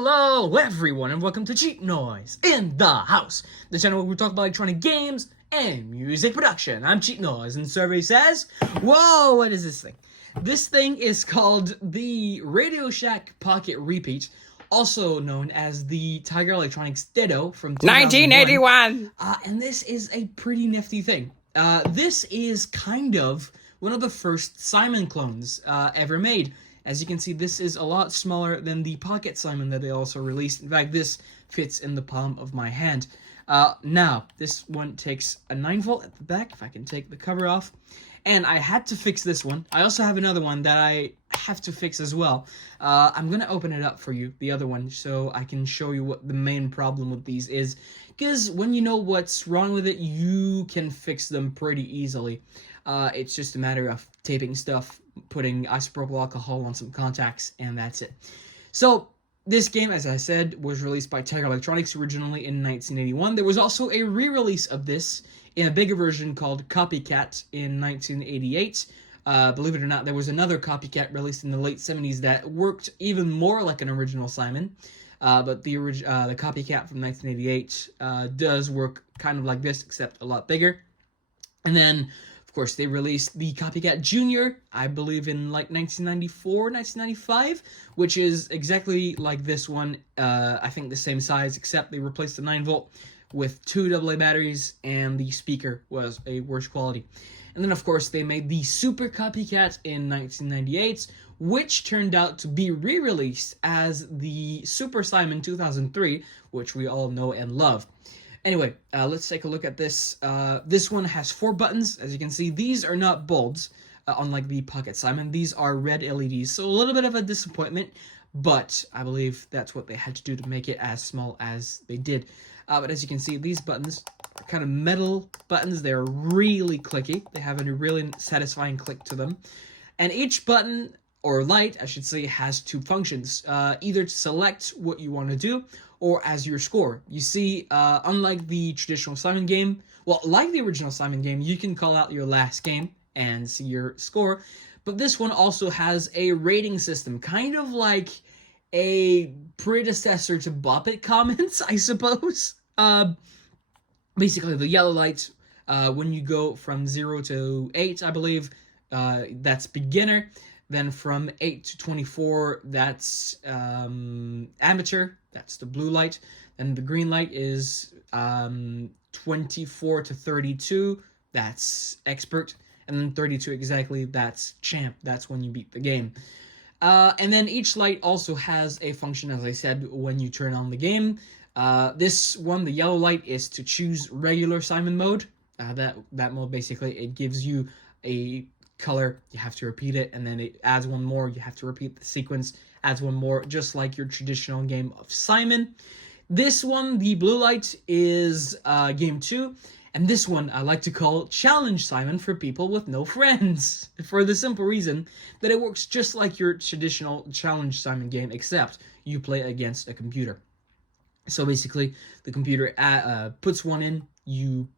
Hello everyone and welcome to Cheap Noise in the House, the channel where we talk about electronic games and music production. I'm Cheap Noise and survey says, whoa, what is this thing? This thing is called the Radio Shack Pocket Repeat, also known as the Tiger Electronics Ditto from 1981. And this is a pretty nifty thing. This is kind of one of the first Simon clones ever made. As you can see, this is a lot smaller than the Pocket Simon that they also released. In fact, this fits in the palm of my hand. Now, this one takes a 9-volt at the back, if I can take the cover off. And I had to fix this one. I also have another one that I have to fix as well. I'm going to open it up for you, the other one, so I can show you what the main problem with these is. Because when you know what's wrong with it, you can fix them pretty easily. It's just a matter of taping stuff, putting isopropyl alcohol on some contacts, and that's it. So, this game, as I said, was released by Tiger Electronics originally in 1981. There was also a re-release of this in a bigger version called Copycat in 1988. Believe it or not, there was another Copycat released in the late 70s that worked even more like an original Simon. But the Copycat from 1988 does work kind of like this, except a lot bigger. And then, of course, they released the Copycat Junior, I believe in like 1994, 1995, which is exactly like this one. I think the same size, except they replaced the 9-volt with 2 AA batteries, and the speaker was a worse quality. And then, of course, they made the Super Copycat in 1998, which turned out to be re-released as the Super Simon 2003, which we all know and love. Anyway, let's take a look at this. This one has 4 buttons. As you can see, these are not bulbs, unlike the Pocket Simon. These are red LEDs, so a little bit of a disappointment, but I believe that's what they had to do to make it as small as they did. But as you can see, these buttons are kind of metal buttons. They're really clicky. They have a really satisfying click to them. And each button, or light, I should say, has 2 functions. Either to select what you want to do, or as your score. You see, unlike the traditional Simon game, well, like the original Simon game, you can call out your last game and see your score, but this one also has a rating system, kind of like a predecessor to Bop It comments, I suppose. Basically, the yellow light, when you go from 0 to 8, I believe, that's beginner. Then from 8 to 24, that's amateur. That's the blue light. Then the green light is 24 to 32. That's expert. And then 32 exactly, that's champ. That's when you beat the game. And then each light also has a function, as I said, when you turn on the game. This one, the yellow light, is to choose regular Simon mode. That mode, basically, it gives you a color, you have to repeat it, and then it adds one more, you have to repeat the sequence, adds one more, just like your traditional game of Simon. This one, the blue light, is game 2, and this one I like to call Challenge Simon for people with no friends, for the simple reason that it works just like your traditional Challenge Simon game, except you play against a computer. So basically, the computer puts one in, you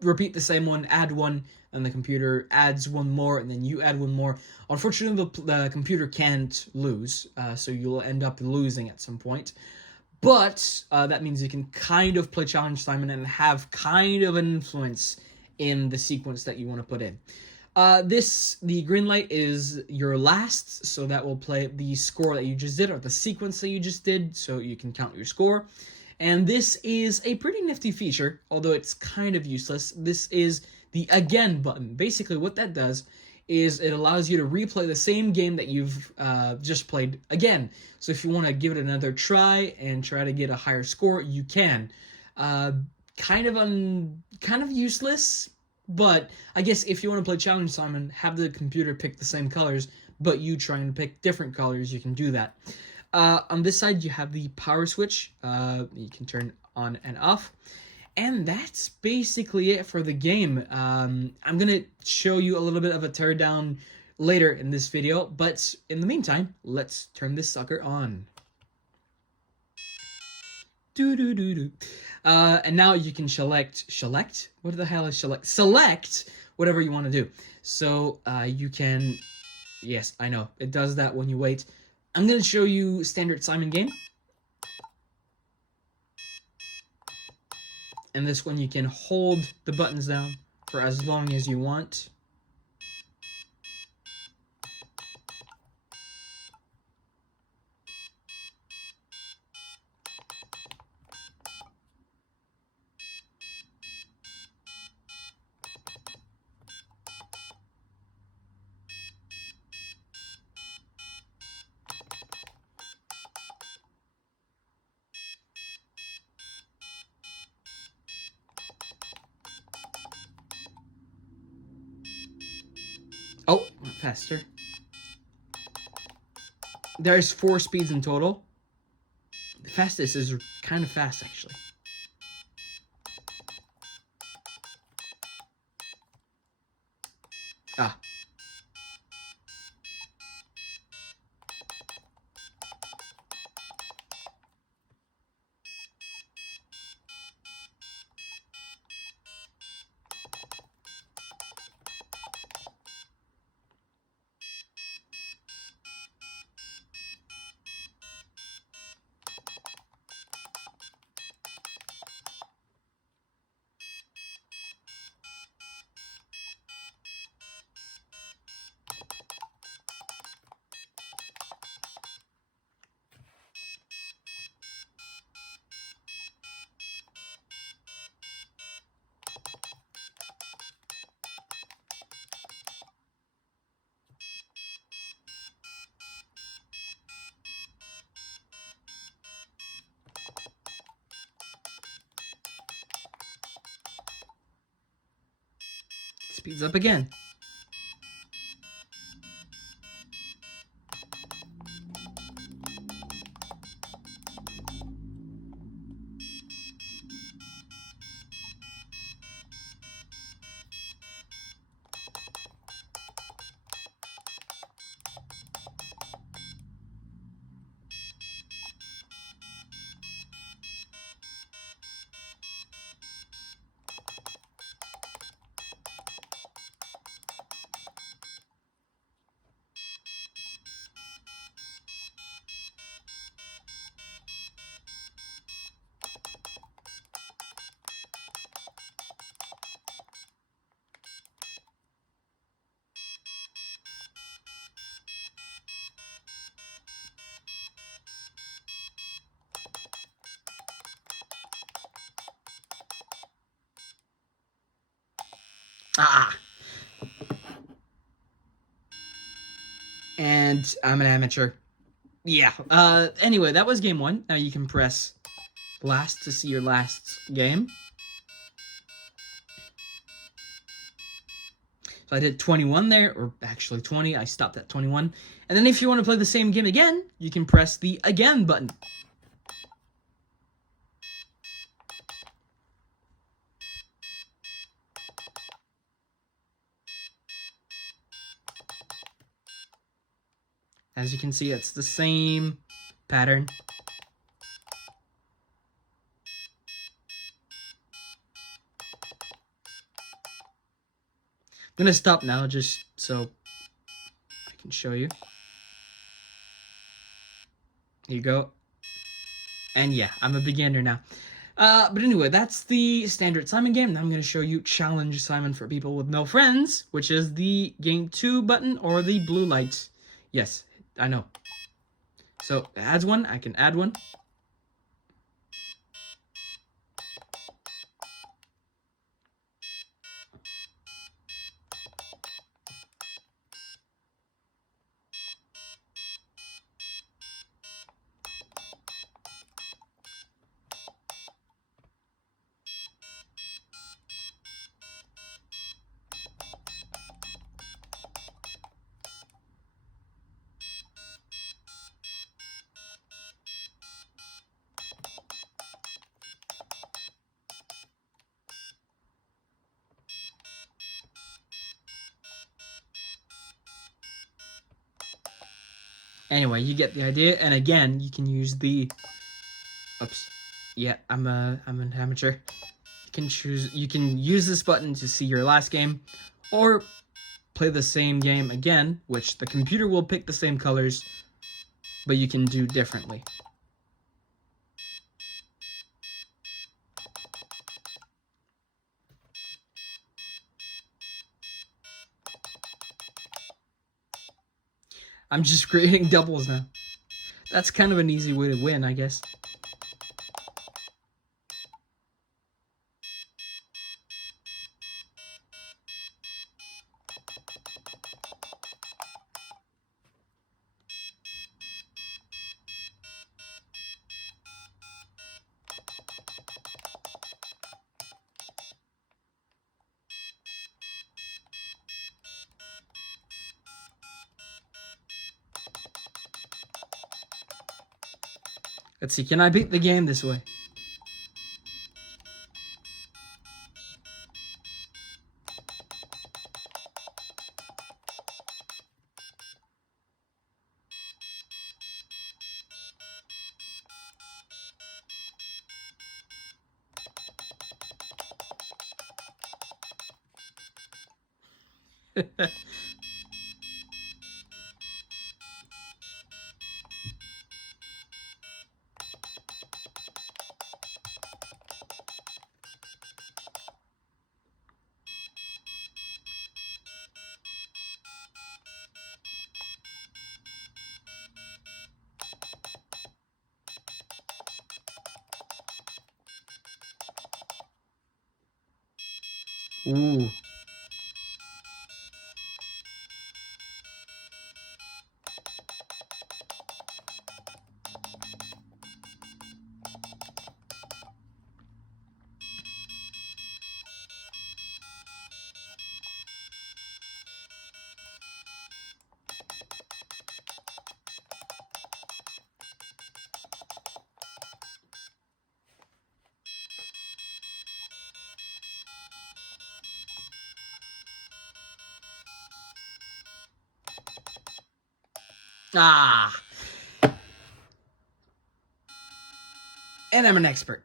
repeat the same one, add one, and the computer adds one more, and then you add one more. Unfortunately, the computer can't lose, so you'll end up losing at some point. But that means you can kind of play Challenge Simon and have kind of an influence in the sequence that you want to put in. The green light is your last, so that will play the score that you just did, or the sequence that you just did, so you can count your score. And this is a pretty nifty feature, although it's kind of useless. This is the Again button. Basically, what that does is it allows you to replay the same game that you've just played again. So if you want to give it another try and try to get a higher score, you can. Kind of useless, but I guess if you want to play Challenge Simon, have the computer pick the same colors, but you trying to pick different colors, you can do that. On this side, you have the power switch. You can turn on and off. And that's basically it for the game. I'm going to show you a little bit of a teardown later in this video. But in the meantime, let's turn this sucker on. And now you can select? What the hell is select? Select whatever you want to do. So you can, yes, I know, it does that when you wait. I'm going to show you standard Simon game. And this one you can hold the buttons down for as long as you want. Oh, faster. There's 4 speeds in total. The fastest is kind of fast, actually. Ah. Speeds up again. Ah. And I'm an amateur. Yeah. Anyway, that was game 1. Now you can press last to see your last game. So I did 21 there, or actually 20. I stopped at 21. And then if you want to play the same game again, you can press the again button. As you can see, it's the same pattern. I'm gonna stop now just so I can show you. Here you go. And yeah, I'm a beginner now. But anyway, that's the standard Simon game. Now I'm going to show you Challenge Simon for people with no friends, which is the Game 2 button or the blue light. Yes, I know. So, it adds one. I can add one. Anyway, you get the idea. And again, you can use the... Oops. Yeah, I'm an amateur. You can use this button to see your last game, or play the same game again, which the computer will pick the same colors, but you can do differently. I'm just creating doubles now. That's kind of an easy way to win, I guess. Let's see, can I beat the game this way? Ooh. Ah. And I'm an expert.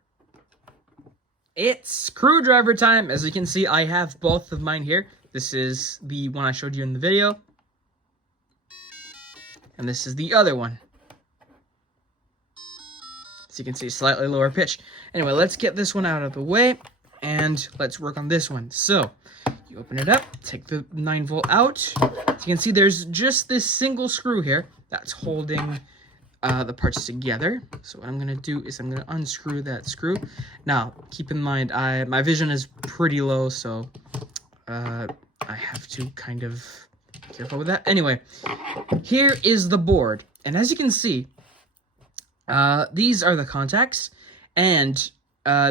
It's screwdriver time. As you can see, I have both of mine here. This is the one I showed you in the video. And this is the other one. As you can see, slightly lower pitch. Anyway, let's get this one out of the way. And let's work on this one. So, you open it up, take the 9-volt out. As you can see, there's just this single screw here that's holding the parts together. So what I'm going to do is I'm going to unscrew that screw. Now, keep in mind, my vision is pretty low, so I have to kind of be careful with that. Anyway, here is the board. And as you can see, these are the contacts. And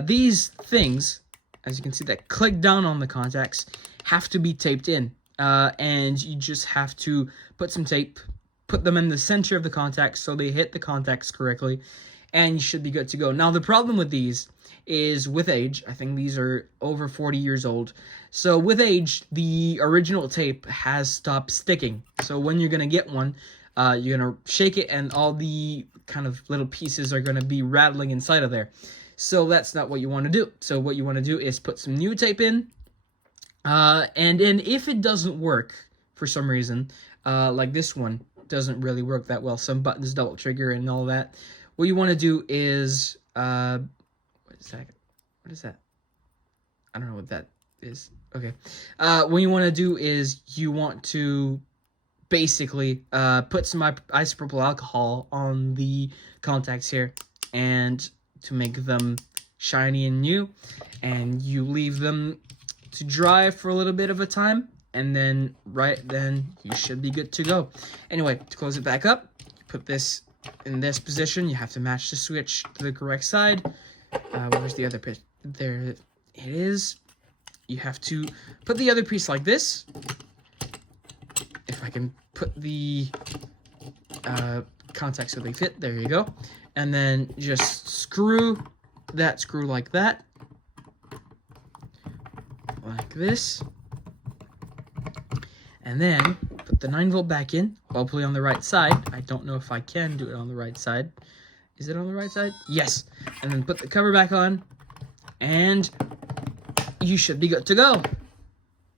these things, as you can see, that click down on the contacts, have to be taped in. And you just have to put some tape, put them in the center of the contacts so they hit the contacts correctly, and you should be good to go. Now, the problem with these is with age. I think these are over 40 years old. So with age, the original tape has stopped sticking. So when you're going to get one, you're going to shake it, and all the kind of little pieces are going to be rattling inside of there. So that's not what you want to do. So what you want to do is put some new tape in, and then if it doesn't work for some reason, like this one doesn't really work that well, some buttons double trigger and all that, what you want to do is, what is that? I don't know what that is. Okay. What you want to do is you want to basically put some isopropyl alcohol on the contacts here, and to make them shiny and new, and you leave them to dry for a little bit of a time, and then right then you should be good to go. Anyway, to close it back up, you put this in this position. You have to match the switch to the correct side. Where's the other piece? There it is. You have to put the other piece like this. If I can put the contacts so they fit, there you go. And then just screw that screw like that. Like this. And then put the 9-volt back in, hopefully on the right side. I don't know if I can do it on the right side. Is it on the right side? Yes. And then put the cover back on, and you should be good to go.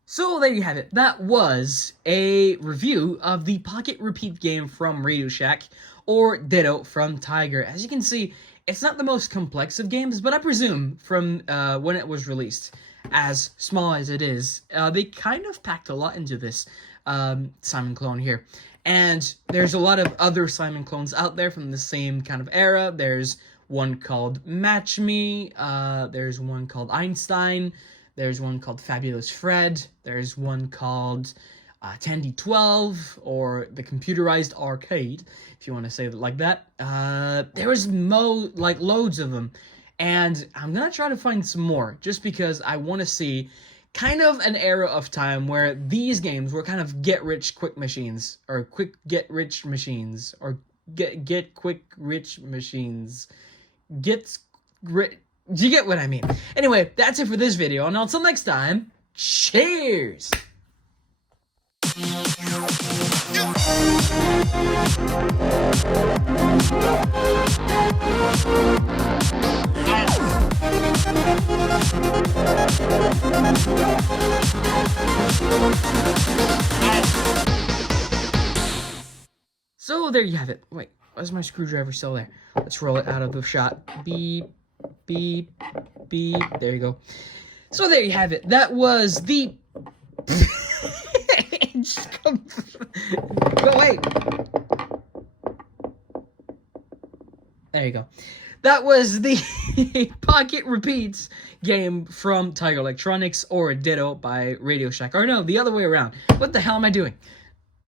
So there you have it. That was a review of the Pocket Repeat game from Radio Shack, or Ditto from Tiger. As you can see, it's not the most complex of games, but I presume from when it was released, as small as it is, they kind of packed a lot into this Simon clone here. And there's a lot of other Simon clones out there from the same kind of era. There's one called Match Me, there's one called Einstein, there's one called Fabulous Fred, there's one called Tandy 12, or the Computerized Arcade, if you want to say it like that. There was loads of them, and I'm gonna try to find some more, just because I want to see kind of an era of time where these games were kind of get-rich-quick machines, or quick-get-rich machines, or get-quick-rich machines. Do you get what I mean? Anyway, that's it for this video, and until next time, cheers! So there you have it. Wait, why is my screwdriver still there? Let's roll it out of the shot. Beep, beep, beep. There you go. So there you have it. That was the... But wait. There you go. That was the Pocket Repeats game from Tiger Electronics, or Ditto by Radio Shack. Or no, the other way around. What the hell am I doing?